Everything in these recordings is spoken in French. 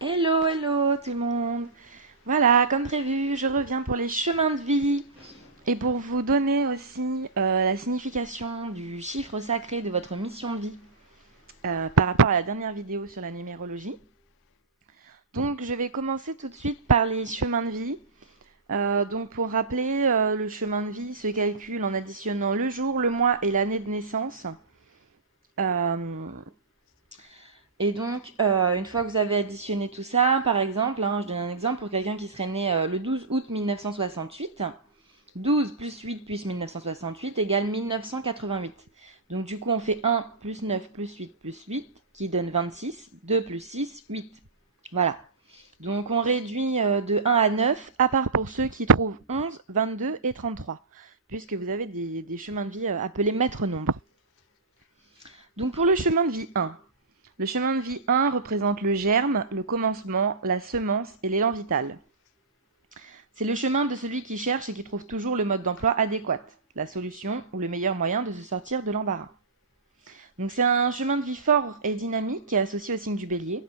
Hello, hello tout le monde. Voilà, comme prévu, je reviens pour les chemins de vie et pour vous donner aussi la signification du chiffre sacré de votre mission de vie par rapport à la dernière vidéo sur la numérologie. Donc, je vais commencer tout de suite par les chemins de vie. Donc, pour rappeler, le chemin de vie se calcule en additionnant le jour, le mois et l'année de naissance. Euh, Et donc, une fois que vous avez additionné tout ça, par exemple, je donne un exemple pour quelqu'un qui serait né le 12 août 1968. 12 plus 8 plus 1968 égale 1988. Donc du coup, on fait 1 plus 9 plus 8 qui donne 26. 2 plus 6, 8. Voilà. Donc on réduit de 1 à 9, à part pour ceux qui trouvent 11, 22 et 33, puisque vous avez des chemins de vie appelés maîtres nombres. Donc pour le chemin de vie 1, le chemin de vie 1 représente le germe, le commencement, la semence et l'élan vital. C'est le chemin de celui qui cherche et qui trouve toujours le mode d'emploi adéquat, la solution ou le meilleur moyen de se sortir de l'embarras. Donc c'est un chemin de vie fort et dynamique qui est associé au signe du bélier.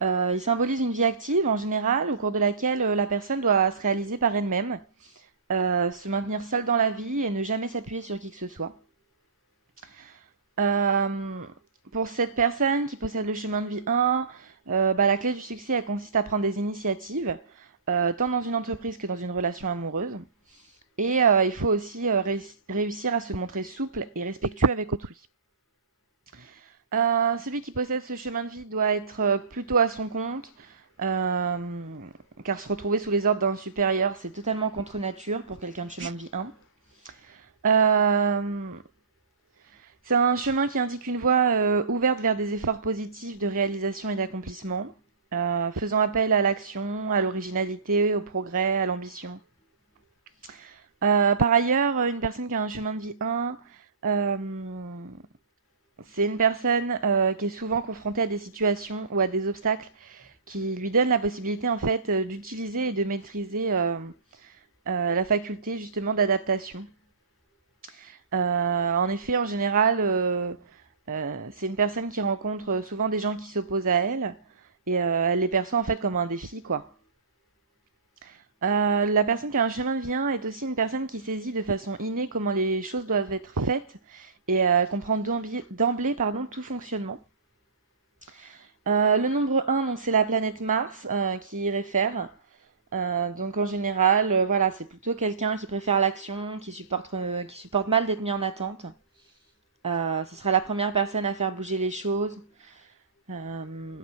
Il symbolise une vie active en général au cours de laquelle la personne doit se réaliser par elle-même, se maintenir seule dans la vie et ne jamais s'appuyer sur qui que ce soit. Euh, pour cette personne qui possède le chemin de vie 1, la clé du succès elle consiste à prendre des initiatives, tant dans une entreprise que dans une relation amoureuse. Et il faut aussi réussir à se montrer souple et respectueux avec autrui. Celui qui possède ce chemin de vie doit être plutôt à son compte, euh, car se retrouver sous les ordres d'un supérieur, c'est totalement contre nature pour quelqu'un de chemin de vie 1. Euh, c'est un chemin qui indique une voie ouverte vers des efforts positifs de réalisation et d'accomplissement, faisant appel à l'action, à l'originalité, au progrès, à l'ambition. Par ailleurs, une personne qui a un chemin de vie 1, euh, c'est une personne qui est souvent confrontée à des situations ou à des obstacles qui lui donnent la possibilité en fait d'utiliser et de maîtriser la faculté justement d'adaptation. En effet, en général, c'est une personne qui rencontre souvent des gens qui s'opposent à elle et elle les perçoit en fait comme un défi, quoi. La personne qui a un chemin de vie 1 est aussi une personne qui saisit de façon innée comment les choses doivent être faites et comprend d'emblée tout fonctionnement. Le nombre 1, donc, c'est la planète Mars qui y réfère. Donc en général, voilà, c'est plutôt quelqu'un qui préfère l'action, qui supporte mal d'être mis en attente. Ce sera la première personne à faire bouger les choses. Euh,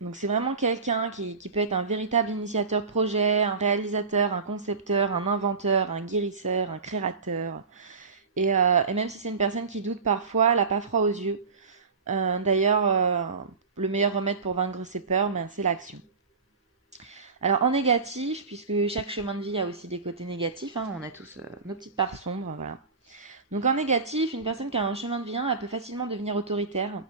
donc c'est vraiment quelqu'un qui peut être un véritable initiateur de projet, un réalisateur, un concepteur, un inventeur, un guérisseur, un créateur. Et même si c'est une personne qui doute parfois, elle n'a pas froid aux yeux. D'ailleurs, le meilleur remède pour vaincre ses peurs, ben, c'est l'action. Alors en négatif, puisque chaque chemin de vie a aussi des côtés négatifs, on a tous nos petites parts sombres, voilà. Donc en négatif, une personne qui a un chemin de vie 1, elle peut facilement devenir autoritaire,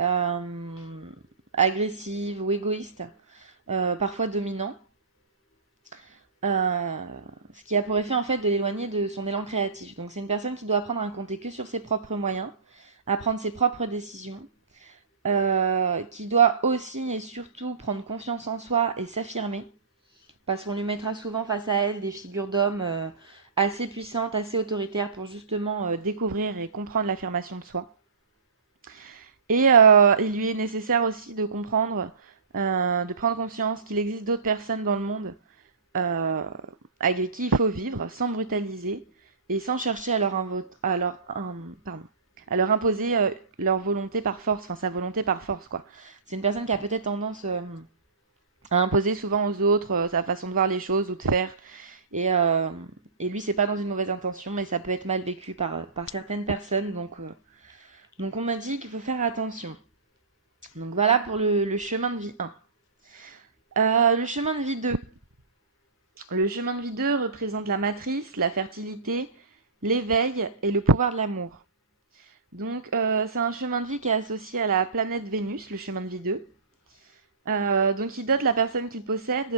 euh, agressive ou égoïste, parfois dominant, euh, ce qui a pour effet en fait de l'éloigner de son élan créatif. Donc c'est une personne qui doit apprendre à compter que sur ses propres moyens, à prendre ses propres décisions, qui doit aussi et surtout prendre confiance en soi et s'affirmer, parce qu'on lui mettra souvent face à elle des figures d'hommes assez puissantes, assez autoritaires pour justement découvrir et comprendre l'affirmation de soi. Et il lui est nécessaire aussi de comprendre, de prendre conscience qu'il existe d'autres personnes dans le monde euh, avec qui il faut vivre sans brutaliser et sans chercher pardon, à leur imposer leur volonté par force, enfin sa volonté par force quoi. C'est une personne qui a peut-être tendance à imposer souvent aux autres sa façon de voir les choses ou de faire. Et, euh, et lui, c'est pas dans une mauvaise intention, mais ça peut être mal vécu par certaines personnes. Donc on m'a dit qu'il faut faire attention. Donc voilà pour le chemin de vie 1. Le chemin de vie 2. Le chemin de vie 2 représente la matrice, la fertilité, l'éveil et le pouvoir de l'amour. Donc c'est un chemin de vie qui est associé à la planète Vénus, le chemin de vie 2. Donc il dote la personne qu'il possède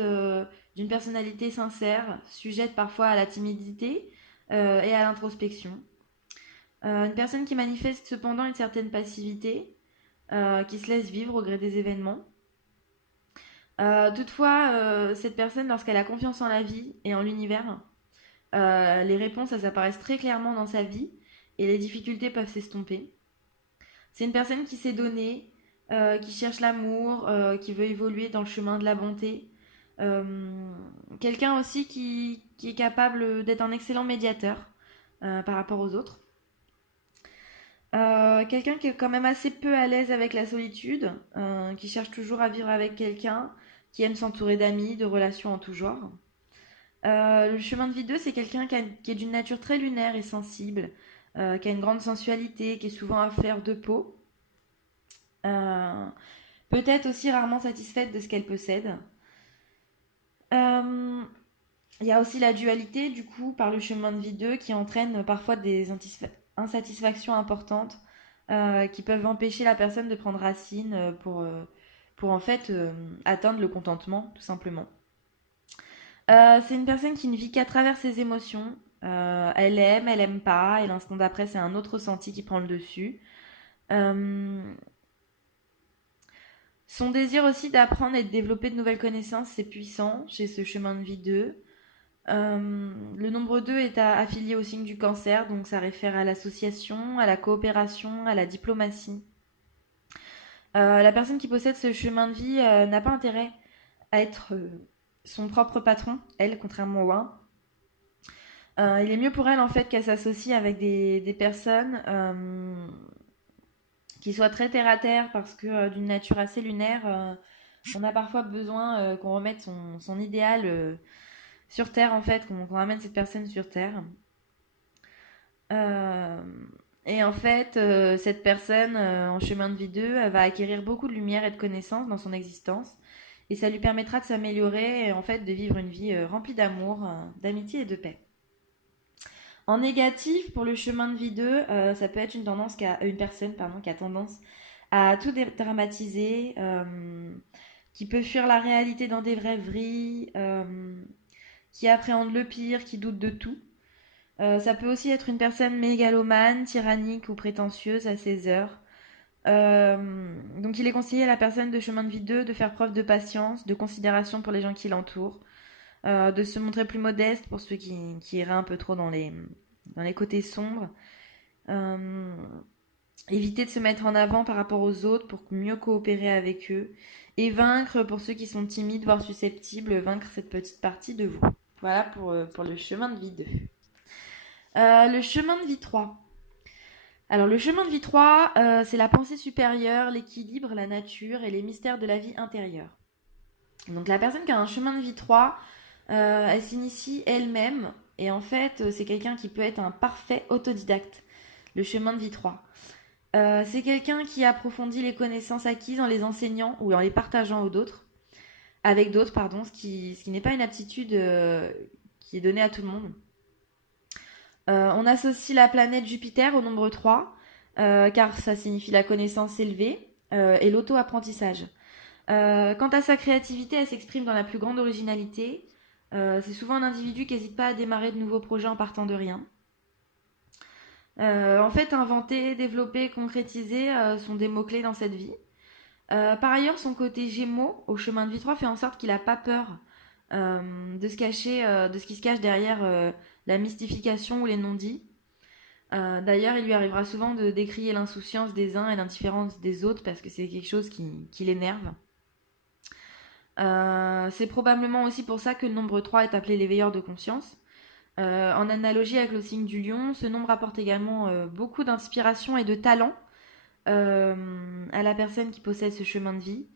d'une personnalité sincère, sujette parfois à la timidité et à l'introspection. Une personne qui manifeste cependant une certaine passivité, qui se laisse vivre au gré des événements. Toutefois, cette personne, lorsqu'elle a confiance en la vie et en l'univers, les réponses, elles apparaissent très clairement dans sa vie et les difficultés peuvent s'estomper. C'est une personne qui s'est donnée, qui cherche l'amour, qui veut évoluer dans le chemin de la bonté. Euh, Quelqu'un aussi qui est capable d'être un excellent médiateur par rapport aux autres. Quelqu'un qui est quand même assez peu à l'aise avec la solitude, qui cherche toujours à vivre avec quelqu'un, qui aime s'entourer d'amis, de relations en tout genre. Le chemin de vie 2, c'est quelqu'un qui est d'une nature très lunaire et sensible, qui a une grande sensualité, qui est souvent à fleur de peau, euh, peut-être aussi rarement satisfaite de ce qu'elle possède. Euh, Il y a aussi la dualité, du coup, par le chemin de vie 2, qui entraîne parfois des insatisfactions importantes, qui peuvent empêcher la personne de prendre racine pour en fait atteindre le contentement, tout simplement. C'est une personne qui ne vit qu'à travers ses émotions. Elle aime pas, et l'instant d'après, c'est un autre ressenti qui prend le dessus. Euh, Son désir aussi d'apprendre et de développer de nouvelles connaissances, c'est puissant chez ce chemin de vie 2. Le nombre 2 est affilié au signe du cancer, donc ça réfère à l'association, à la coopération, à la diplomatie. La personne qui possède ce chemin de vie n'a pas intérêt à être son propre patron, elle, contrairement au 1. Il est mieux pour elle en fait qu'elle s'associe avec des personnes qui soient très terre à terre parce que d'une nature assez lunaire, on a parfois besoin qu'on remette son idéal sur terre en fait, qu'on ramène cette personne sur terre. Euh, et en fait, cette personne en chemin de vie 2, elle va acquérir beaucoup de lumière et de connaissances dans son existence. Et ça lui permettra de s'améliorer et en fait de vivre une vie remplie d'amour, d'amitié et de paix. En négatif, pour le chemin de vie 2, ça peut être une personne pardon, qui a tendance à tout dramatiser, qui peut fuir la réalité dans des rêveries, qui appréhende le pire, qui doute de tout. Ça peut aussi être une personne mégalomane, tyrannique ou prétentieuse à ses heures. Donc il est conseillé à la personne de chemin de vie 2 de faire preuve de patience, de considération pour les gens qui l'entourent, de se montrer plus modeste pour ceux qui iraient un peu trop dans les côtés sombres. Euh, Éviter de se mettre en avant par rapport aux autres pour mieux coopérer avec eux. Et vaincre pour ceux qui sont timides, voire susceptibles, vaincre cette petite partie de vous. Voilà pour le chemin de vie 2. Le chemin de vie 3. Alors le chemin de vie 3, c'est la pensée supérieure, l'équilibre, la nature et les mystères de la vie intérieure. Donc la personne qui a un chemin de vie 3, elle s'initie elle-même et en fait c'est quelqu'un qui peut être un parfait autodidacte. Le chemin de vie 3. C'est quelqu'un qui approfondit les connaissances acquises en les enseignant ou en les partageant avec d'autres, pardon, ce qui n'est pas une aptitude qui est donnée à tout le monde. On associe la planète Jupiter au nombre 3, car ça signifie la connaissance élevée et l'auto-apprentissage. Quant à sa créativité, elle s'exprime dans la plus grande originalité. C'est souvent un individu qui n'hésite pas à démarrer de nouveaux projets en partant de rien. En fait, inventer, développer, concrétiser sont des mots-clés dans cette vie. Par ailleurs, son côté Gémeaux au chemin de vie 3 fait en sorte qu'il n'a pas peur de ce qui se cache derrière la mystification ou les non-dits. D'ailleurs, il lui arrivera souvent de décrier l'insouciance des uns et l'indifférence des autres parce que c'est quelque chose qui l'énerve. C'est probablement aussi pour ça que le nombre 3 est appelé l'éveilleur de conscience. En analogie avec le signe du lion, ce nombre apporte également beaucoup d'inspiration et de talent à la personne qui possède ce chemin de vie.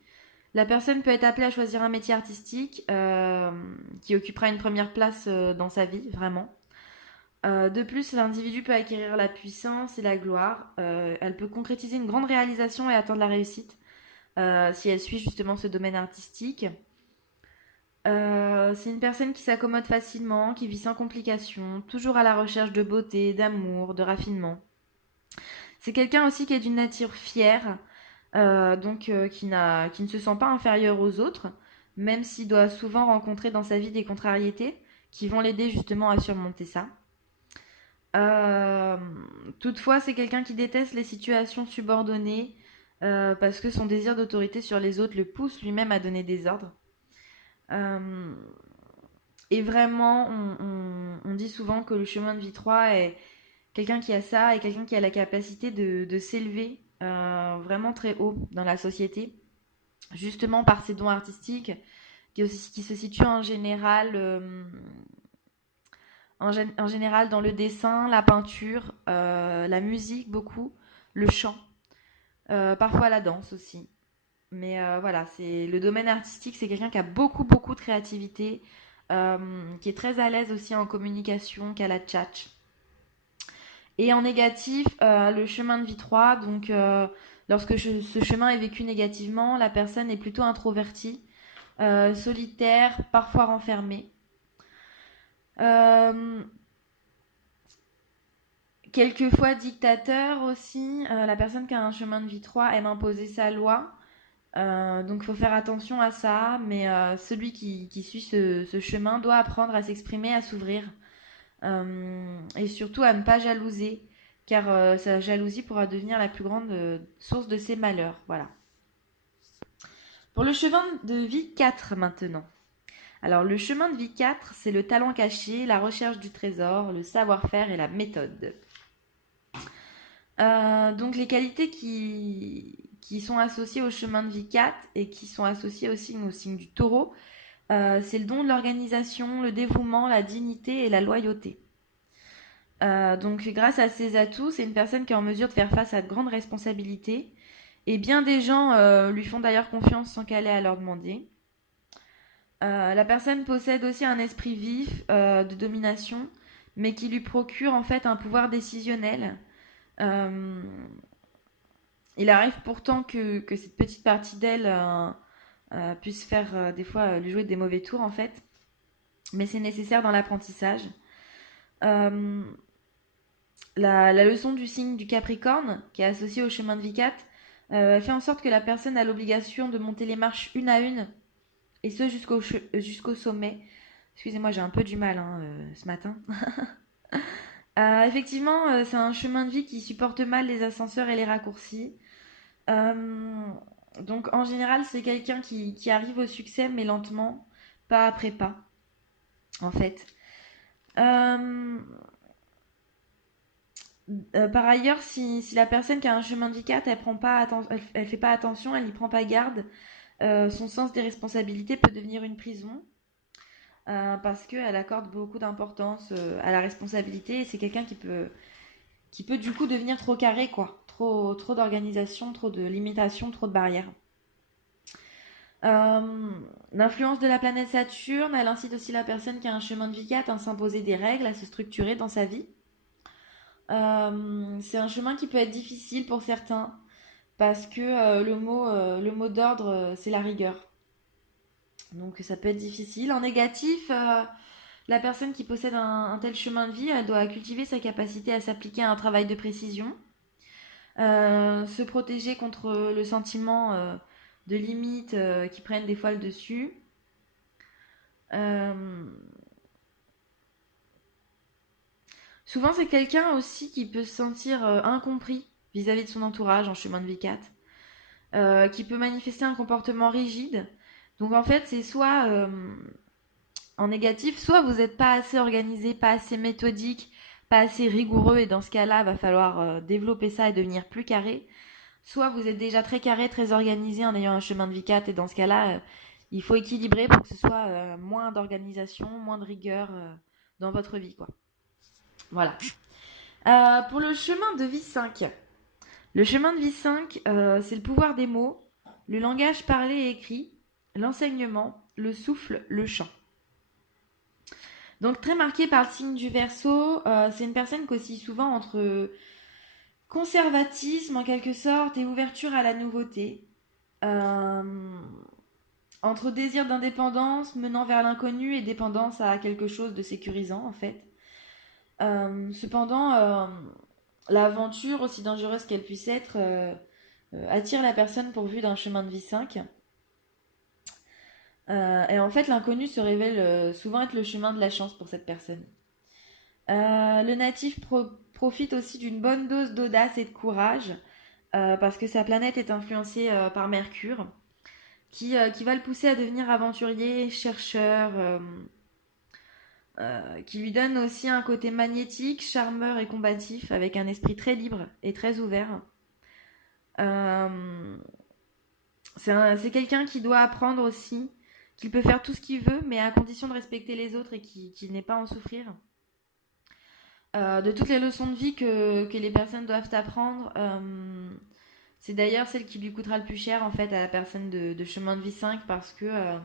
La personne peut être appelée à choisir un métier artistique qui occupera une première place dans sa vie, vraiment. De plus, l'individu peut acquérir la puissance et la gloire. Elle peut concrétiser une grande réalisation et atteindre la réussite si elle suit justement ce domaine artistique. C'est une personne qui s'accommode facilement, qui vit sans complications, toujours à la recherche de beauté, d'amour, de raffinement. C'est quelqu'un aussi qui est d'une nature fière, qui ne se sent pas inférieur aux autres, même s'il doit souvent rencontrer dans sa vie des contrariétés qui vont l'aider justement à surmonter ça. Euh, Toutefois, c'est quelqu'un qui déteste les situations subordonnées, parce que son désir d'autorité sur les autres le pousse lui-même à donner des ordres. Euh, et vraiment, on dit souvent que le chemin de vie 3 est quelqu'un qui a ça et quelqu'un qui a la capacité de s'élever vraiment très haut dans la société, justement par ses dons artistiques qui se situent en général, en général dans le dessin, la peinture, la musique beaucoup, le chant, parfois la danse aussi. Mais voilà, c'est le domaine artistique, c'est quelqu'un qui a beaucoup beaucoup de créativité, qui est très à l'aise aussi en communication, qui a la tchatch. Et en négatif, le chemin de vie 3, donc lorsque ce chemin est vécu négativement, la personne est plutôt introvertie, solitaire, parfois renfermée. Euh, Quelquefois dictateur aussi, la personne qui a un chemin de vie 3 aime imposer sa loi. Donc il faut faire attention à ça, mais celui qui suit ce chemin doit apprendre à s'exprimer, à s'ouvrir, et surtout à ne pas jalouser, car sa jalousie pourra devenir la plus grande source de ses malheurs. Voilà. Pour le chemin de vie 4 maintenant. Alors le chemin de vie 4, c'est le talent caché, la recherche du trésor, le savoir-faire et la méthode. Donc les qualités qui sont associées au chemin de vie 4 et qui sont associées aussi au signe du taureau, c'est le don de l'organisation, le dévouement, la dignité et la loyauté. Donc grâce à ces atouts, c'est une personne qui est en mesure de faire face à de grandes responsabilités. Et bien des gens lui font d'ailleurs confiance sans qu'elle ait à leur demander. La personne possède aussi un esprit vif de domination, mais qui lui procure en fait un pouvoir décisionnel. Euh, il arrive pourtant que cette petite partie d'elle puisse faire des fois lui jouer des mauvais tours en fait, mais c'est nécessaire dans l'apprentissage. Euh, la leçon du signe du Capricorne, qui est associée au chemin de vie 4, fait en sorte que la personne a l'obligation de monter les marches une à une, et ce jusqu'au sommet. Excusez-moi, j'ai un peu du mal ce matin. Effectivement, c'est un chemin de vie qui supporte mal les ascenseurs et les raccourcis. Euh, donc en général, c'est quelqu'un qui arrive au succès, mais lentement, pas après pas, en fait. Euh, Par ailleurs, si la personne qui a un chemin de vie 4, elle fait pas attention, elle n'y prend pas garde, son sens des responsabilités peut devenir une prison parce qu'elle accorde beaucoup d'importance à la responsabilité et c'est quelqu'un qui peut du coup devenir trop carré, quoi. Trop d'organisation, trop de limitation, trop de barrières. Euh, L'influence de la planète Saturne, elle incite aussi la personne qui a un chemin de vie 4 à s'imposer des règles, à se structurer dans sa vie. C'est un chemin qui peut être difficile pour certains parce que le mot d'ordre, c'est la rigueur. Donc ça peut être difficile. En négatif, la personne qui possède un tel chemin de vie, elle doit cultiver sa capacité à s'appliquer à un travail de précision, se protéger contre le sentiment de limites qui prennent des fois le dessus. Euh, Souvent, c'est quelqu'un aussi qui peut se sentir incompris vis-à-vis de son entourage en chemin de vie 4, qui peut manifester un comportement rigide. Donc en fait, c'est soit en négatif, soit vous n'êtes pas assez organisé, pas assez méthodique, pas assez rigoureux, et dans ce cas-là, il va falloir développer ça et devenir plus carré. Soit vous êtes déjà très carré, très organisé en ayant un chemin de vie 4, et dans ce cas-là, il faut équilibrer pour que ce soit moins d'organisation, moins de rigueur dans votre vie, quoi. Voilà. Pour le chemin de vie 5. Le chemin de vie 5, c'est le pouvoir des mots, le langage parlé et écrit, l'enseignement, le souffle, le chant. Donc très marqué par le signe du Verseau, c'est une personne qui oscille souvent entre conservatisme en quelque sorte et ouverture à la nouveauté. Euh, Entre désir d'indépendance menant vers l'inconnu et dépendance à quelque chose de sécurisant en fait. Cependant, l'aventure, aussi dangereuse qu'elle puisse être, attire la personne pourvue d'un chemin de vie 5. Et en fait, l'inconnu se révèle souvent être le chemin de la chance pour cette personne. Le natif profite aussi d'une bonne dose d'audace et de courage, parce que sa planète est influencée par Mercure, qui va le pousser à devenir aventurier, chercheur, qui lui donne aussi un côté magnétique, charmeur et combatif, avec un esprit très libre et très ouvert. Euh, c'est quelqu'un qui doit apprendre aussi, qu'il peut faire tout ce qu'il veut, mais à condition de respecter les autres et qu'il n'ait pas à en souffrir. De toutes les leçons de vie que les personnes doivent apprendre, c'est d'ailleurs celle qui lui coûtera le plus cher en fait à la personne de chemin de vie 5 parce que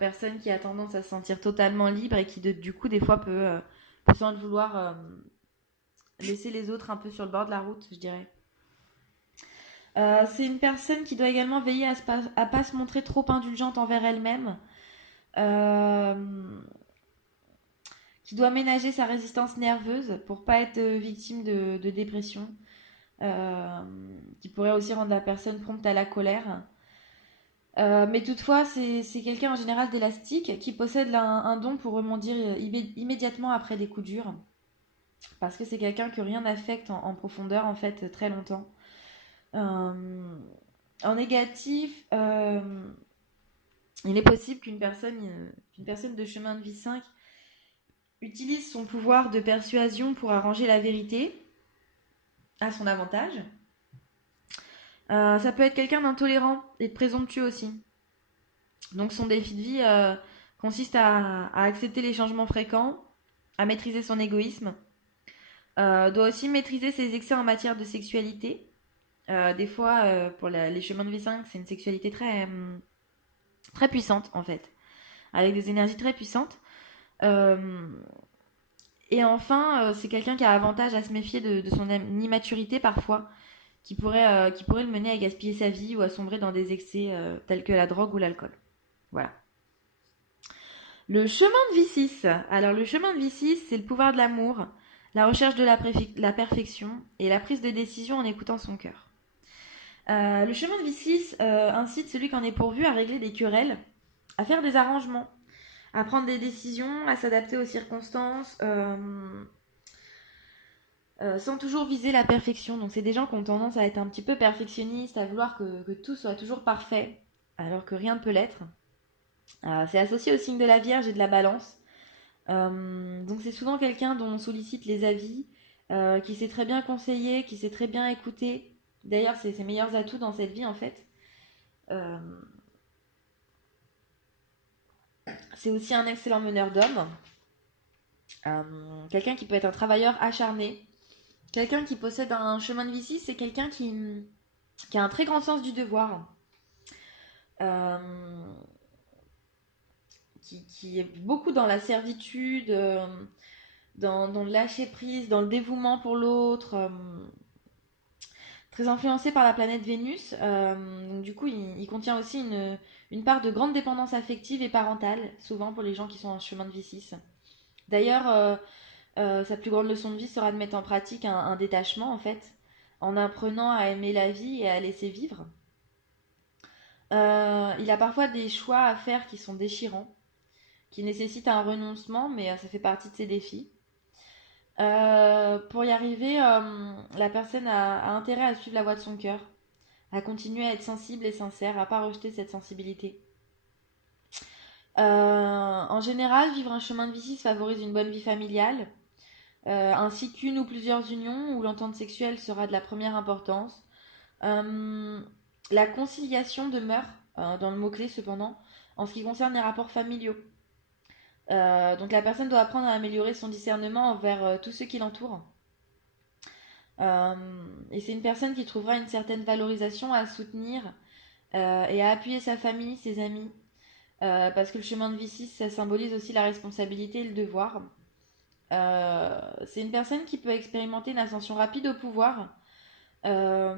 personne qui a tendance à se sentir totalement libre et qui du coup des fois peut sans le vouloir laisser les autres un peu sur le bord de la route, je dirais. C'est une personne qui doit également veiller à pas se montrer trop indulgente envers elle-même, euh, qui doit ménager sa résistance nerveuse pour pas être victime de dépression, euh, qui pourrait aussi rendre la personne prompte à la colère. Mais toutefois, c'est quelqu'un en général d'élastique qui possède un don pour rebondir immédiatement après des coups durs, parce que c'est quelqu'un que rien n'affecte en profondeur en fait très longtemps. Euh, En négatif, il est possible qu'une personne de chemin de vie 5 utilise son pouvoir de persuasion pour arranger la vérité à son avantage. Ça peut être quelqu'un d'intolérant et de présomptueux aussi. Donc son défi de vie consiste à accepter les changements fréquents, à maîtriser son égoïsme, doit aussi maîtriser ses excès en matière de sexualité. Des fois, pour les chemins de vie 5, c'est une sexualité très puissante en fait, avec des énergies très puissantes. Euh, et enfin, c'est quelqu'un qui a avantage à se méfier de son immaturité parfois, qui pourrait le mener à gaspiller sa vie ou à sombrer dans des excès tels que la drogue ou l'alcool. Voilà. Le chemin de vie 6. Alors le chemin de vie 6, c'est le pouvoir de l'amour, la recherche de la perfection et la prise de décision en écoutant son cœur. Le chemin de vie 6 incite celui qui en est pourvu à régler des querelles, à faire des arrangements, à prendre des décisions, à s'adapter aux circonstances, sans toujours viser la perfection. Donc c'est des gens qui ont tendance à être un petit peu perfectionnistes, à vouloir que tout soit toujours parfait, alors que rien ne peut l'être. C'est associé au signe de la Vierge et de la Balance. Donc c'est souvent quelqu'un dont on sollicite les avis, qui sait très bien conseiller, qui sait très bien écouter. D'ailleurs, c'est ses meilleurs atouts dans cette vie en fait. Euh, c'est aussi un excellent meneur d'hommes. Quelqu'un qui peut être un travailleur acharné. Quelqu'un qui possède un chemin de vie 6, c'est quelqu'un qui a un très grand sens du devoir. Euh, qui est beaucoup dans la servitude, dans le lâcher prise, dans le dévouement pour l'autre. Très influencé par la planète Vénus. Donc du coup, il contient aussi une part de grande dépendance affective et parentale, souvent pour les gens qui sont en chemin de vie 6. D'ailleurs, sa plus grande leçon de vie sera de mettre en pratique un détachement, en fait, en apprenant à aimer la vie et à laisser vivre. Il a parfois des choix à faire qui sont déchirants, qui nécessitent un renoncement, mais ça fait partie de ses défis. Pour y arriver, la personne a intérêt à suivre la voie de son cœur, à continuer à être sensible et sincère, à pas rejeter cette sensibilité. En général, vivre un chemin de vie 6 favorise une bonne vie familiale, ainsi qu'une ou plusieurs unions où l'entente sexuelle sera de la première importance. Euh, la conciliation demeure dans le mot-clé cependant, en ce qui concerne les rapports familiaux. Donc la personne doit apprendre à améliorer son discernement envers tous ceux qui l'entourent. Euh, et c'est une personne qui trouvera une certaine valorisation à soutenir et à appuyer sa famille, ses amis. Parce que le chemin de vie 6, ça symbolise aussi la responsabilité et le devoir. C'est une personne qui peut expérimenter une ascension rapide au pouvoir, euh,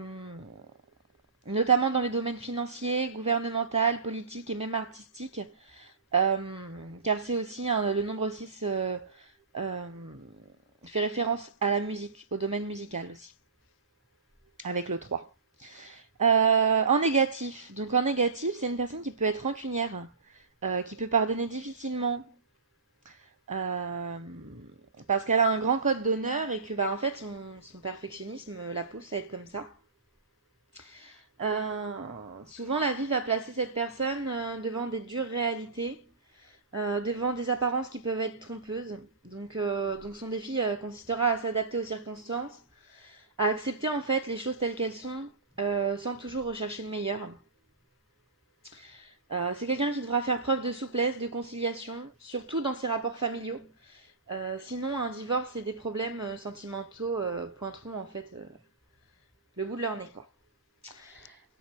notamment dans les domaines financiers, gouvernemental, politique et même artistique. Car c'est aussi le nombre 6 euh, fait référence à la musique, au domaine musical aussi, avec le 3. En négatif, donc en négatif, c'est une personne qui peut être rancunière, qui peut pardonner difficilement, euh, parce qu'elle a un grand code d'honneur et que bah, en fait son perfectionnisme la pousse à être comme ça. Euh, Souvent, la vie va placer cette personne devant des dures réalités, devant des apparences qui peuvent être trompeuses. Donc son défi consistera à s'adapter aux circonstances, à accepter en fait les choses telles qu'elles sont, sans toujours rechercher le meilleur. C'est quelqu'un qui devra faire preuve de souplesse, de conciliation, surtout dans ses rapports familiaux. Sinon, un divorce et des problèmes sentimentaux pointeront en fait le bout de leur nez, quoi.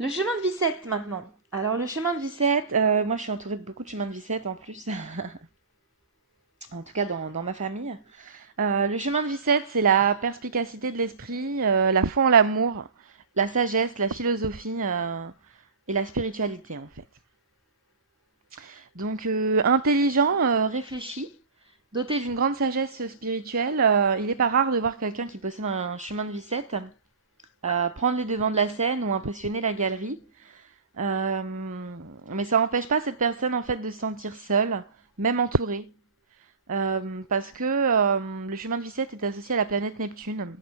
Le chemin de Vicette maintenant. Alors le chemin de Vicette, moi je suis entourée de beaucoup de chemins de Vicette en plus, en tout cas dans ma famille. Le chemin de Vicette, c'est la perspicacité de l'esprit, la foi en l'amour, la sagesse, la philosophie et la spiritualité en fait. Donc intelligent, réfléchi, doté d'une grande sagesse spirituelle, il n'est pas rare de voir quelqu'un qui possède un chemin de Vicette prendre les devants de la scène ou impressionner la galerie. Mais ça n'empêche pas cette personne en fait de se sentir seule, même entourée. Parce que le chemin de Vicette est associé à la planète Neptune,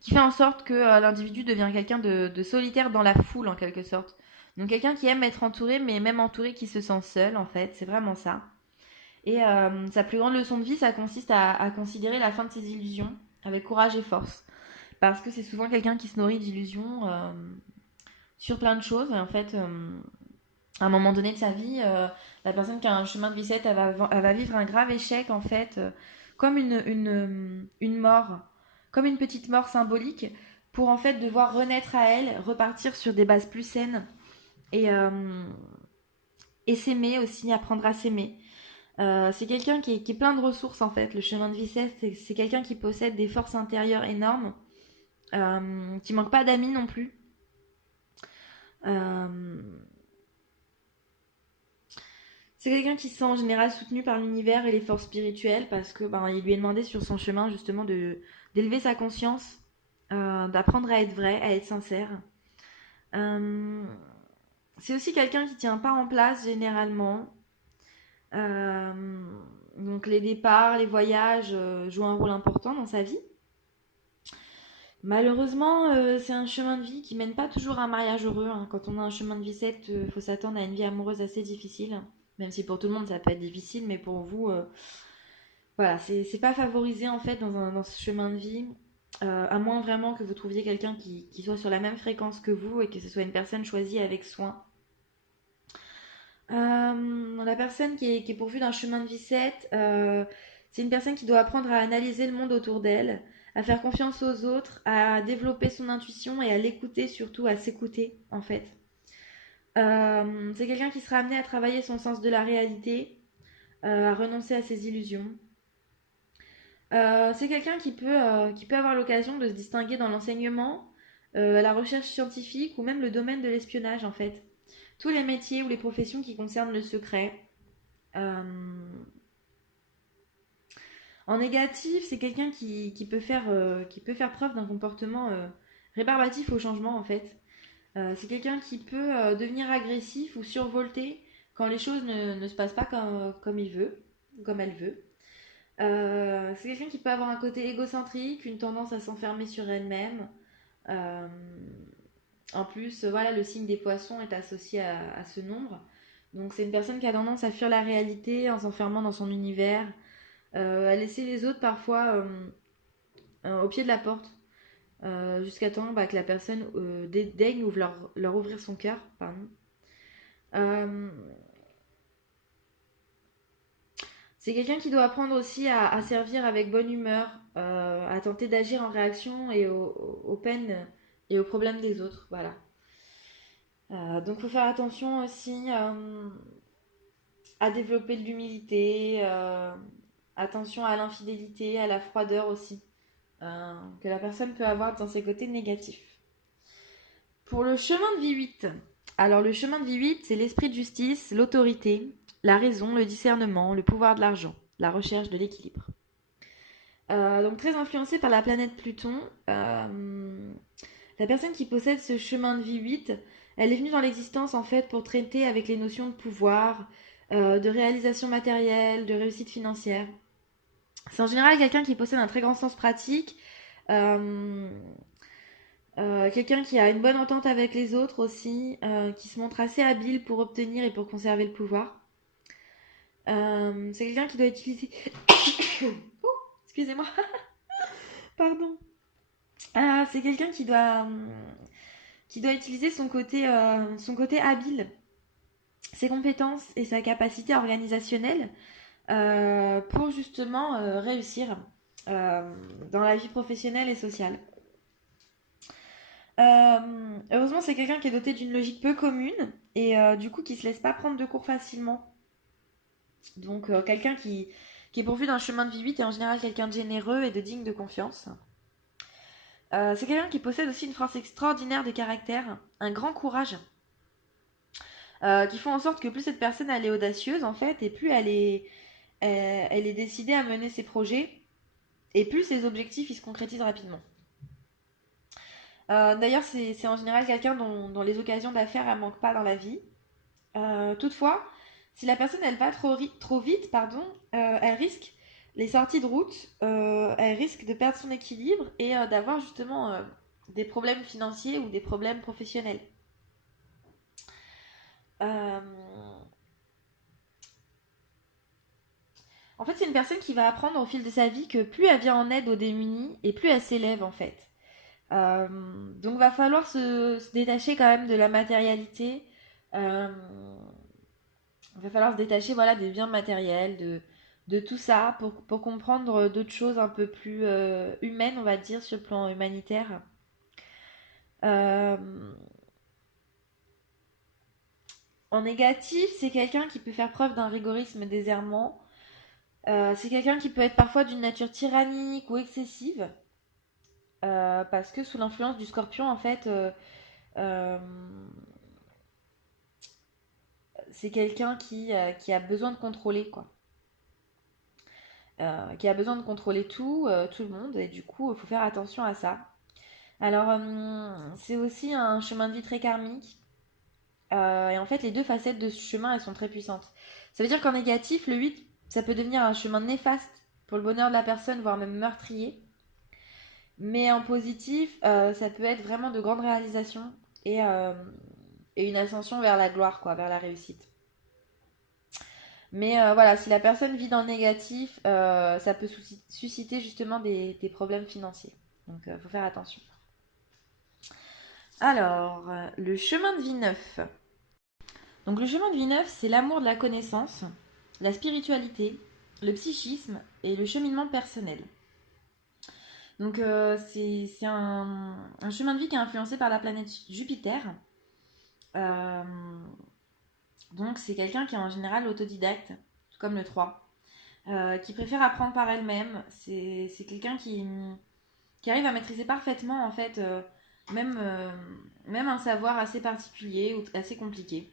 qui fait en sorte que l'individu devient quelqu'un de solitaire dans la foule en quelque sorte. Donc quelqu'un qui aime être entouré, mais même entouré qui se sent seul en fait, c'est vraiment ça. Et sa plus grande leçon de vie, ça consiste à considérer la fin de ses illusions avec courage et force. Parce que c'est souvent quelqu'un qui se nourrit d'illusions sur plein de choses. Et en fait, à un moment donné de sa vie, la personne qui a un chemin de Vicette, elle va vivre un grave échec, en fait, comme une mort, comme une petite mort symbolique, pour en fait devoir renaître à elle, repartir sur des bases plus saines et, euh, et s'aimer aussi, apprendre à s'aimer. C'est quelqu'un qui est plein de ressources en fait. Le chemin de Vicette, c'est quelqu'un qui possède des forces intérieures énormes, qui manque pas d'amis non plus. Euh, c'est quelqu'un qui se sent en général soutenu par l'univers et les forces spirituelles parce que il lui est demandé sur son chemin justement de d'élever sa conscience, d'apprendre à être vrai, à être sincère. Euh, c'est aussi quelqu'un qui tient pas en place généralement. Euh, donc les départs, les voyages jouent un rôle important dans sa vie. Malheureusement, c'est un chemin de vie qui mène pas toujours à un mariage heureux, hein. Quand on a un chemin de vie 7, faut s'attendre à une vie amoureuse assez difficile. Même si pour tout le monde ça peut être difficile, mais pour vous, voilà, c'est pas favorisé en fait dans ce chemin de vie. À moins vraiment que vous trouviez quelqu'un qui soit sur la même fréquence que vous et que ce soit une personne choisie avec soin. La personne qui est pourvue d'un chemin de vie 7, c'est une personne qui doit apprendre à analyser le monde autour d'elle, à faire confiance aux autres, à développer son intuition et à l'écouter, surtout à s'écouter en fait. C'est quelqu'un qui sera amené à travailler son sens de la réalité, à renoncer à ses illusions. C'est quelqu'un qui peut avoir l'occasion de se distinguer dans l'enseignement, la recherche scientifique ou même le domaine de l'espionnage en fait. Tous les métiers ou les professions qui concernent le secret. Euh, En négatif, c'est quelqu'un qui peut faire preuve d'un comportement rébarbatif au changement en fait. C'est quelqu'un qui peut devenir agressif ou survolté quand les choses ne se passent pas comme il veut, comme elle veut. C'est quelqu'un qui peut avoir un côté égocentrique, une tendance à s'enfermer sur elle-même. Euh, En plus, voilà, le signe des poissons est associé à ce nombre. Donc c'est une personne qui a tendance à fuir la réalité en s'enfermant dans son univers, à laisser les autres parfois au pied de la porte, jusqu'à temps que la personne daigne ou leur ouvrir son cœur. Pardon. Euh, c'est quelqu'un qui doit apprendre aussi à servir avec bonne humeur, à tenter d'agir en réaction et aux peines et aux problèmes des autres. Voilà. Donc il faut faire attention aussi à développer de l'humilité, attention à l'infidélité, à la froideur aussi, que la personne peut avoir dans ses côtés négatifs. Pour le chemin de vie 8, alors le chemin de vie 8, c'est l'esprit de justice, l'autorité, la raison, le discernement, le pouvoir de l'argent, la recherche de l'équilibre. Donc très influencé par la planète Pluton, la personne qui possède ce chemin de vie 8, elle est venue dans l'existence en fait pour traiter avec les notions de pouvoir, de réalisation matérielle, de réussite financière. C'est en général quelqu'un qui possède un très grand sens pratique, euh, Quelqu'un qui a une bonne entente avec les autres aussi, qui se montre assez habile pour obtenir et pour conserver le pouvoir. C'est quelqu'un qui doit utiliser... Excusez-moi, pardon. C'est quelqu'un qui doit utiliser son côté habile, ses compétences et sa capacité organisationnelle pour justement réussir euh, dans la vie professionnelle et sociale. Heureusement, c'est quelqu'un qui est doté d'une logique peu commune et du coup qui se laisse pas prendre de court facilement. Donc quelqu'un qui est pourvu d'un chemin de vie 8 est en général quelqu'un de généreux et de digne de confiance. C'est quelqu'un qui possède aussi une force extraordinaire de caractère, un grand courage, qui font en sorte que plus cette personne elle est audacieuse en fait, et plus elle est décidée à mener ses projets, et plus ses objectifs ils se concrétisent rapidement. D'ailleurs, c'est en général quelqu'un dont les occasions d'affaires ne manquent pas dans la vie. Toutefois, si la personne elle va trop vite, pardon, elle risque les sorties de route, elle risque de perdre son équilibre et d'avoir justement des problèmes financiers ou des problèmes professionnels. Euh, En fait, c'est une personne qui va apprendre au fil de sa vie que plus elle vient en aide aux démunis et plus elle s'élève en fait. Euh, donc, va falloir se détacher quand même de la matérialité. Euh, va falloir se détacher voilà, des biens matériels, de tout ça pour comprendre d'autres choses un peu plus humaines, on va dire, sur le plan humanitaire. Euh, En négatif, c'est quelqu'un qui peut faire preuve d'un rigorisme désarmant. C'est quelqu'un qui peut être parfois d'une nature tyrannique ou excessive. Parce que sous l'influence du scorpion, en fait, euh, c'est quelqu'un qui a besoin de contrôler, quoi. Qui a besoin de contrôler tout le monde, et du coup, il faut faire attention à ça. Alors, c'est aussi un chemin de vie très karmique. Et en fait, les deux facettes de ce chemin, elles sont très puissantes. Ça veut dire qu'en négatif, le 8, ça peut devenir un chemin néfaste pour le bonheur de la personne, voire même meurtrier. Mais en positif, ça peut être vraiment de grandes réalisations et, euh, et une ascension vers la gloire, quoi, vers la réussite. Mais voilà, si la personne vit dans le négatif, ça peut susciter justement des problèmes financiers. Donc, il faut faire attention. Alors, le chemin de vie neuf. Donc, le chemin de vie neuf, c'est l'amour de la connaissance, la spiritualité, le psychisme et le cheminement personnel. Donc, c'est un chemin de vie qui est influencé par la planète Jupiter. Euh, donc, c'est quelqu'un qui est en général autodidacte, tout comme le 3, qui préfère apprendre par elle-même. C'est quelqu'un qui arrive à maîtriser parfaitement, en fait, même, euh, même un savoir assez particulier ou assez compliqué.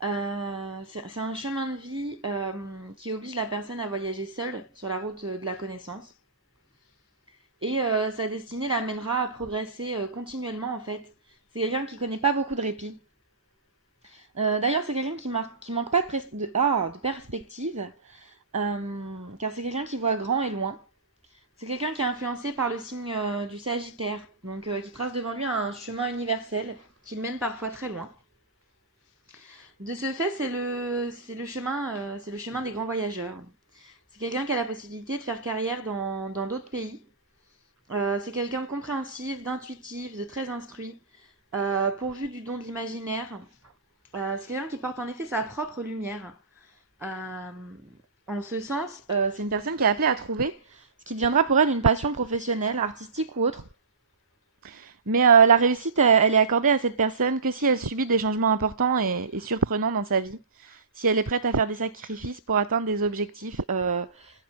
C'est un chemin de vie qui oblige la personne à voyager seule sur la route de la connaissance. Et sa destinée l'amènera à progresser continuellement en fait. C'est quelqu'un qui connaît pas beaucoup de répit. D'ailleurs, c'est quelqu'un qui manque pas de perspective, car c'est quelqu'un qui voit grand et loin. C'est quelqu'un qui est influencé par le signe du Sagittaire, donc qui trace devant lui un chemin universel qui le mène parfois très loin. De ce fait, c'est le chemin des grands voyageurs. C'est quelqu'un qui a la possibilité de faire carrière dans d'autres pays. C'est quelqu'un de compréhensif, d'intuitif, de très instruit, pourvu du don de l'imaginaire. C'est quelqu'un qui porte en effet sa propre lumière. Euh, En ce sens, c'est une personne qui est appelée à trouver ce qui deviendra pour elle une passion professionnelle, artistique ou autre. Mais la réussite, elle est accordée à cette personne que si elle subit des changements importants et surprenants dans sa vie, si elle est prête à faire des sacrifices pour atteindre des objectifs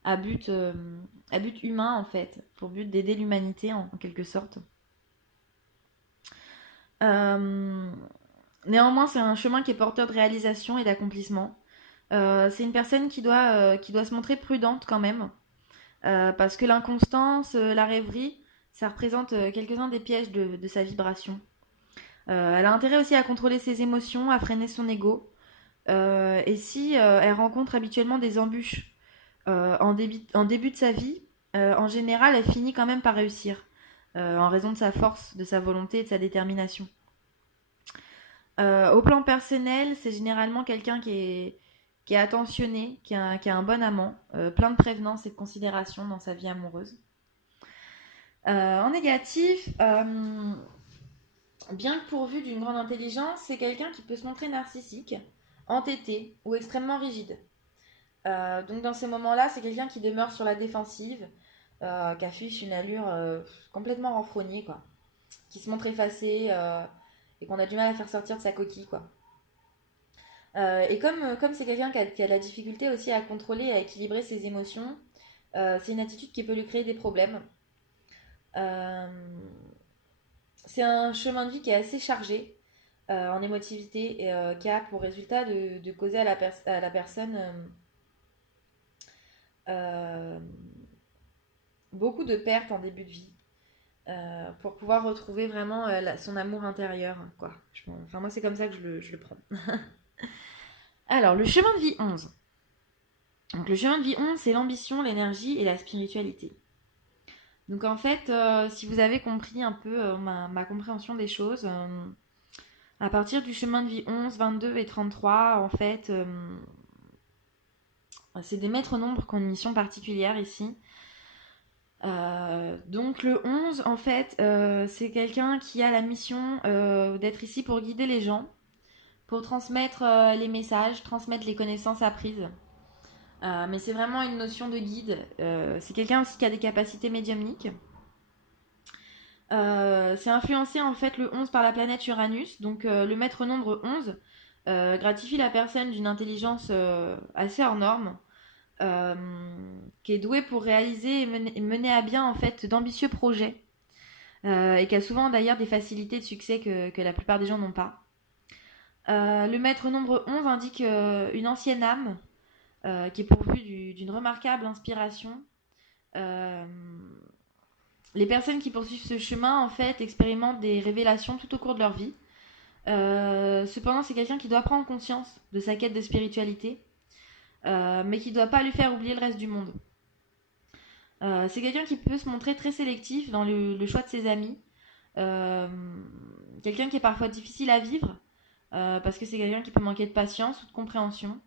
à, but, euh, à but humain, en fait, pour but d'aider l'humanité en quelque sorte. Euh, Néanmoins, c'est un chemin qui est porteur de réalisation et d'accomplissement. C'est une personne qui doit se montrer prudente quand même, parce que l'inconstance, la rêverie, ça représente quelques-uns des pièges de sa vibration. Elle a intérêt aussi à contrôler ses émotions, à freiner son ego. Et si elle rencontre habituellement des embûches en début de sa vie, en général, elle finit quand même par réussir. en raison de sa force, de sa volonté et de sa détermination. Au plan personnel, c'est généralement quelqu'un qui est attentionné, qui a un bon amant, plein de prévenance et de considération dans sa vie amoureuse. En négatif, bien que pourvu d'une grande intelligence, c'est quelqu'un qui peut se montrer narcissique, entêté ou extrêmement rigide. Donc dans ces moments-là, c'est quelqu'un qui demeure sur la défensive, qui affiche une allure complètement renfrognée, quoi, qui se montre effacé et qu'on a du mal à faire sortir de sa coquille, quoi. Et comme c'est quelqu'un qui a de la difficulté aussi à contrôler et à équilibrer ses émotions, c'est une attitude qui peut lui créer des problèmes. Euh, c'est un chemin de vie qui est assez chargé en émotivité et qui a pour résultat de causer à la personne euh, beaucoup de pertes en début de vie. Pour pouvoir retrouver vraiment son amour intérieur, quoi. Enfin, moi, c'est comme ça que je le prends. Alors, le chemin de vie 11. Donc, le chemin de vie 11, c'est l'ambition, l'énergie et la spiritualité. Donc, en fait, si vous avez compris un peu ma compréhension des choses, à partir du chemin de vie 11, 22 et 33, en fait, c'est des maîtres nombres qui ont une mission particulière ici. Donc le 11, en fait, c'est quelqu'un qui a la mission d'être ici pour guider les gens, pour transmettre les messages, transmettre les connaissances apprises. Mais c'est vraiment une notion de guide. C'est quelqu'un aussi qui a des capacités médiumniques. C'est influencé en fait le 11 par la planète Uranus. Donc le maître nombre 11 gratifie la personne d'une intelligence assez hors norme. euh, qui est douée pour réaliser et mener à bien en fait d'ambitieux projets et qui a souvent d'ailleurs des facilités de succès que la plupart des gens n'ont pas. Le maître nombre 11 indique une ancienne âme qui est pourvue d'une remarquable inspiration. Euh, les personnes qui poursuivent ce chemin en fait expérimentent des révélations tout au cours de leur vie. Cependant, c'est quelqu'un qui doit prendre conscience de sa quête de spiritualité, mais qui ne doit pas lui faire oublier le reste du monde. C'est quelqu'un qui peut se montrer très sélectif dans le choix de ses amis. Euh, quelqu'un qui est parfois difficile à vivre, parce que c'est quelqu'un qui peut manquer de patience ou de compréhension.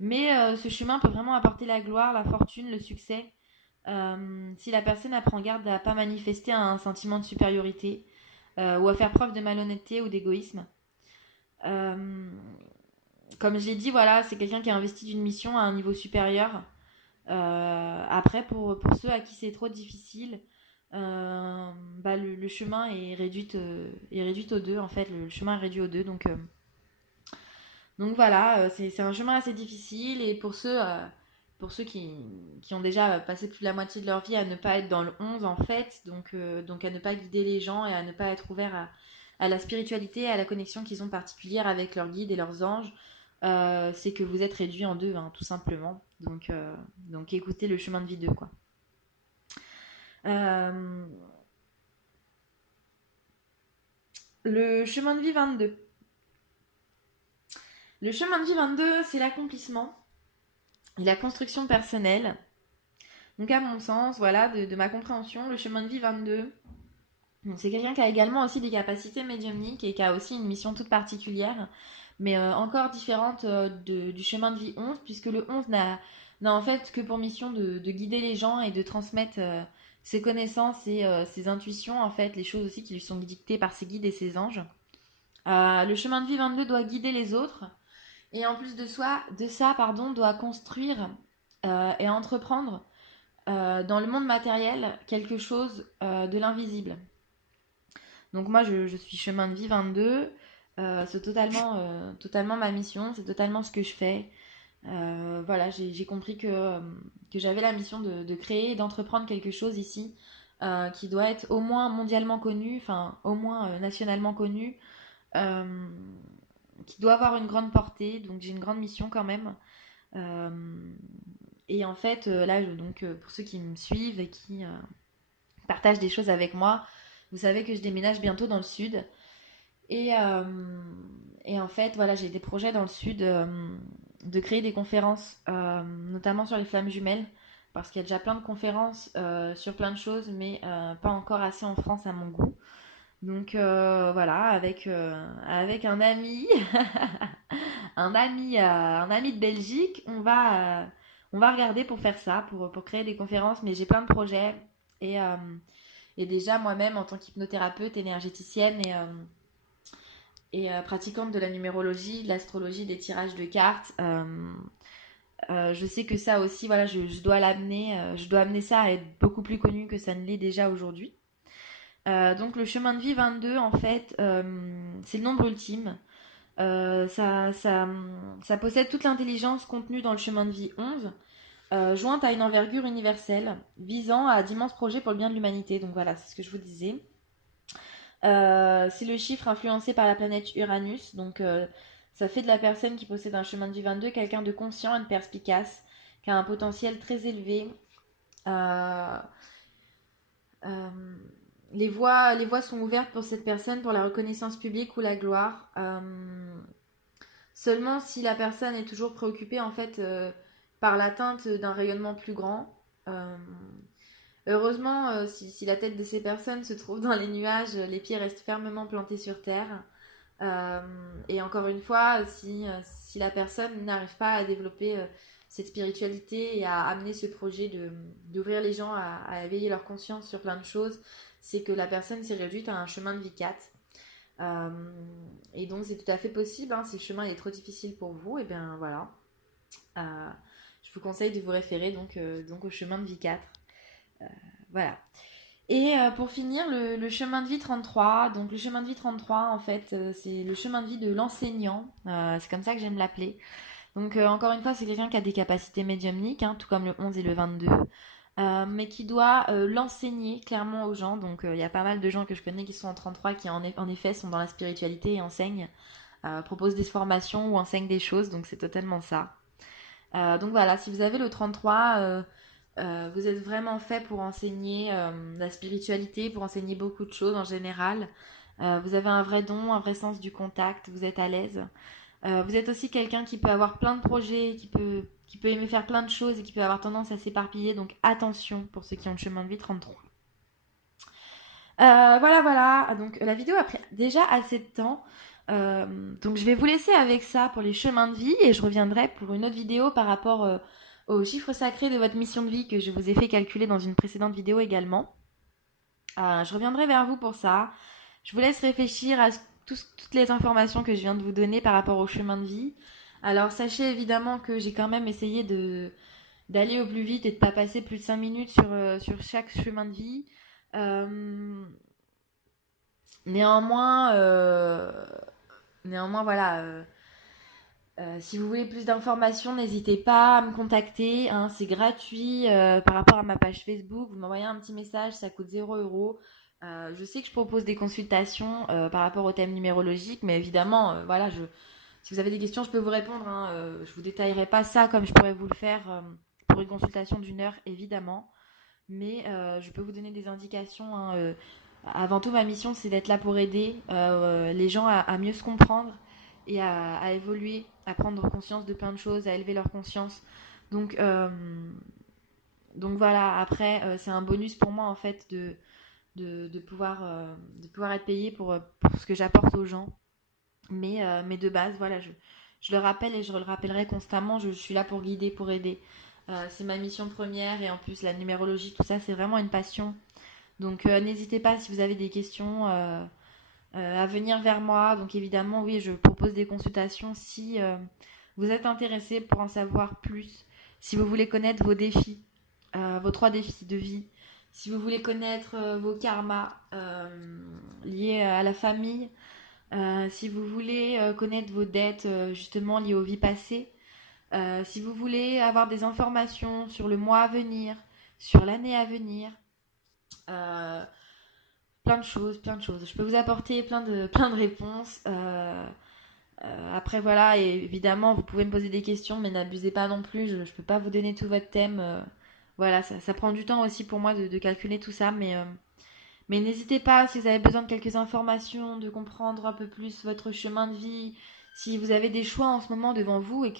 Mais ce chemin peut vraiment apporter la gloire, la fortune, le succès, si la personne apprend garde à ne pas manifester un sentiment de supériorité ou à faire preuve de malhonnêteté ou d'égoïsme. Euh, Comme je l'ai dit, voilà, c'est quelqu'un qui a investi d'une mission à un niveau supérieur. Après, pour ceux à qui c'est trop difficile, le chemin est réduit aux deux. En fait, le chemin est réduit aux deux. Donc voilà, c'est un chemin assez difficile. Et pour ceux qui ont déjà passé plus de la moitié de leur vie à ne pas être dans le 11 en fait, donc à ne pas guider les gens et à ne pas être ouvert à la spiritualité, à la connexion qu'ils ont particulière avec leurs guides et leurs anges, c'est que vous êtes réduit en deux, hein, tout simplement. Donc écoutez le chemin de vie 2, quoi. Euh, le chemin de vie 22. Le chemin de vie 22, c'est l'accomplissement et la construction personnelle. Donc à mon sens, voilà, de ma compréhension, le chemin de vie 22, donc, c'est quelqu'un qui a également aussi des capacités médiumniques et qui a aussi une mission toute particulière, mais encore différente du chemin de vie 11, puisque le 11 n'a en fait que pour mission de guider les gens et de transmettre ses connaissances et ses intuitions, en fait, les choses aussi qui lui sont dictées par ses guides et ses anges. Le chemin de vie 22 doit guider les autres, et en plus de ça, pardon, doit construire et entreprendre dans le monde matériel quelque chose de l'invisible. Donc moi, je suis chemin de vie 22. C'est totalement ma mission, c'est totalement ce que je fais. Voilà, j'ai compris que j'avais la mission de créer et d'entreprendre quelque chose ici qui doit être au moins mondialement connu, enfin au moins nationalement connu, euh, qui doit avoir une grande portée. Donc j'ai une grande mission quand même. Euh, et en fait, là, pour ceux qui me suivent et qui partagent des choses avec moi, vous savez que je déménage bientôt dans le sud. Et, euh, et en fait, voilà, j'ai des projets dans le sud de créer des conférences, notamment sur les flammes jumelles, parce qu'il y a déjà plein de conférences sur plein de choses, mais pas encore assez en France à mon goût. Donc voilà, avec un ami, un ami de Belgique, on va regarder pour faire ça, pour créer des conférences, mais j'ai plein de projets et, euh, et déjà moi-même en tant qu'hypnothérapeute, énergéticienne et pratiquante de la numérologie, de l'astrologie, des tirages de cartes, je sais que ça aussi, voilà, je dois l'amener, je dois amener ça à être beaucoup plus connu que ça ne l'est déjà aujourd'hui. Donc le chemin de vie 22, en fait, c'est le nombre ultime. Ça possède toute l'intelligence contenue dans le chemin de vie 11, jointe à une envergure universelle, visant à d'immenses projets pour le bien de l'humanité. Donc voilà, c'est ce que je vous disais. C'est le chiffre influencé par la planète Uranus. Donc ça fait de la personne qui possède un chemin de vie 22 quelqu'un de conscient et de perspicace, qui a un potentiel très élevé. Euh, euh, les voies sont ouvertes pour cette personne pour la reconnaissance publique ou la gloire. Seulement si la personne est toujours préoccupée en fait par l'atteinte d'un rayonnement plus grand. Euh, Heureusement, si la tête de ces personnes se trouve dans les nuages, les pieds restent fermement plantés sur terre. Euh, et encore une fois, si la personne n'arrive pas à développer cette spiritualité et à amener ce projet d'ouvrir les gens à éveiller leur conscience sur plein de choses, c'est que la personne s'est réduite à un chemin de vie 4. Euh, et donc c'est tout à fait possible, hein, si le chemin est trop difficile pour vous, et bien voilà. Euh, je vous conseille de vous référer donc au chemin de vie 4. Voilà. Et pour finir, le chemin de vie 33. Donc le chemin de vie 33, en fait, c'est le chemin de vie de l'enseignant. C'est comme ça que j'aime l'appeler. Donc encore une fois, c'est quelqu'un qui a des capacités médiumniques, hein, tout comme le 11 et le 22. Mais qui doit l'enseigner clairement aux gens. Donc il y a pas mal de gens que je connais qui sont en 33 qui en effet sont dans la spiritualité et enseignent, proposent des formations ou enseignent des choses. Donc c'est totalement ça. Donc voilà, si vous avez le 33, vous êtes vraiment fait pour enseigner la spiritualité, pour enseigner beaucoup de choses en général. Vous avez un vrai don, un vrai sens du contact, vous êtes à l'aise. Vous êtes aussi quelqu'un qui peut avoir plein de projets, qui peut aimer faire plein de choses et qui peut avoir tendance à s'éparpiller. Donc attention pour ceux qui ont le chemin de vie 33. Voilà, voilà. Donc la vidéo a pris déjà assez de temps. Donc je vais vous laisser avec ça pour les chemins de vie et je reviendrai pour une autre vidéo par rapport au chiffre sacré de votre mission de vie que je vous ai fait calculer dans une précédente vidéo également. Je reviendrai vers vous pour ça. Je vous laisse réfléchir à toutes les informations que je viens de vous donner par rapport au chemin de vie. Alors sachez évidemment que j'ai quand même essayé d'aller au plus vite et de ne pas passer plus de 5 minutes sur chaque chemin de vie. Euh, néanmoins, néanmoins, voilà. Si vous voulez plus d'informations, n'hésitez pas à me contacter, hein, c'est gratuit par rapport à ma page Facebook. Vous m'envoyez un petit message, ça coûte 0 €. Je sais que je propose des consultations par rapport au thème numérologique, mais évidemment, voilà, si vous avez des questions, je peux vous répondre, hein. Je vous détaillerai pas ça comme je pourrais vous le faire pour une consultation d'1 heure, évidemment. Mais je peux vous donner des indications, hein. Avant tout, ma mission, c'est d'être là pour aider les gens à mieux se comprendre et à évoluer, à prendre conscience de plein de choses, à élever leur conscience. Donc, euh, donc voilà, après, c'est un bonus pour moi, en fait, de pouvoir être payé pour ce que j'apporte aux gens. Mais de base, voilà, je le rappelle et je le rappellerai constamment, je suis là pour guider, pour aider. C'est ma mission première et en plus la numérologie, tout ça, c'est vraiment une passion. Donc n'hésitez pas si vous avez des questions à venir vers moi. Donc évidemment, oui, je propose des consultations si vous êtes intéressé pour en savoir plus. Si vous voulez connaître vos défis, vos 3 défis de vie. Si vous voulez connaître vos karmas liés à la famille. Si vous voulez connaître vos dettes justement liées aux vies passées. Si vous voulez avoir des informations sur le mois à venir, sur l'année à venir. Euh, Plein de choses, plein de choses. Je peux vous apporter plein de réponses. Après, voilà, et évidemment, vous pouvez me poser des questions, mais n'abusez pas non plus. Je ne peux pas vous donner tout votre thème. Voilà, ça prend du temps aussi pour moi de calculer tout ça, mais n'hésitez pas si vous avez besoin de quelques informations, de comprendre un peu plus votre chemin de vie, si vous avez des choix en ce moment devant vous et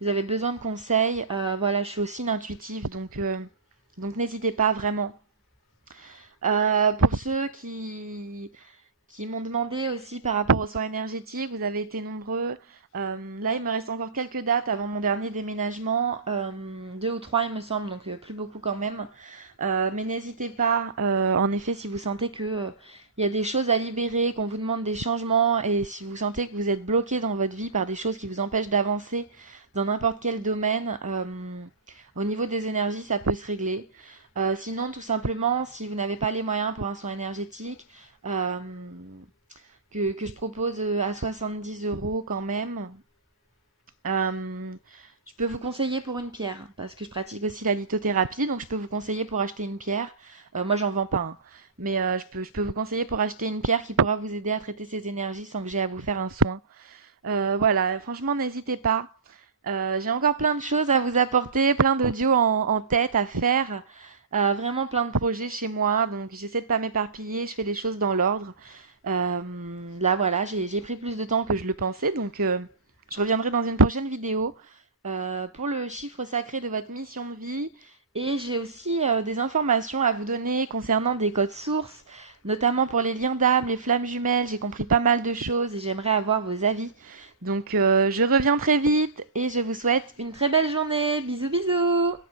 vous avez besoin de conseils, voilà, je suis aussi une intuitive, donc n'hésitez pas vraiment. Pour ceux qui m'ont demandé aussi par rapport aux soins énergétiques, vous avez été nombreux. Là, il me reste encore quelques dates avant mon dernier déménagement, deux ou trois il me semble, donc plus beaucoup quand même. Mais n'hésitez pas, en effet, si vous sentez que il y a des choses à libérer, qu'on vous demande des changements, et si vous sentez que vous êtes bloqué dans votre vie par des choses qui vous empêchent d'avancer dans n'importe quel domaine, au niveau des énergies, ça peut se régler. Sinon, tout simplement, si vous n'avez pas les moyens pour un soin énergétique, euh, que je propose à 70 euros quand même, euh, je peux vous conseiller pour une pierre, parce que je pratique aussi la lithothérapie, donc je peux vous conseiller pour acheter une pierre. Moi, j'en vends pas, hein, mais je peux vous conseiller pour acheter une pierre qui pourra vous aider à traiter ces énergies sans que j'ai à vous faire un soin. Voilà, franchement, n'hésitez pas. J'ai encore plein de choses à vous apporter, plein d'audios en tête à faire. Vraiment plein de projets chez moi, donc j'essaie de pas m'éparpiller, je fais les choses dans l'ordre. Là, voilà, j'ai pris plus de temps que je le pensais, donc je reviendrai dans une prochaine vidéo pour le chiffre sacré de votre mission de vie. Et j'ai aussi des informations à vous donner concernant des codes sources, notamment pour les liens d'âme, les flammes jumelles. J'ai compris pas mal de choses et j'aimerais avoir vos avis. Donc je reviens très vite et je vous souhaite une très belle journée. Bisous bisous.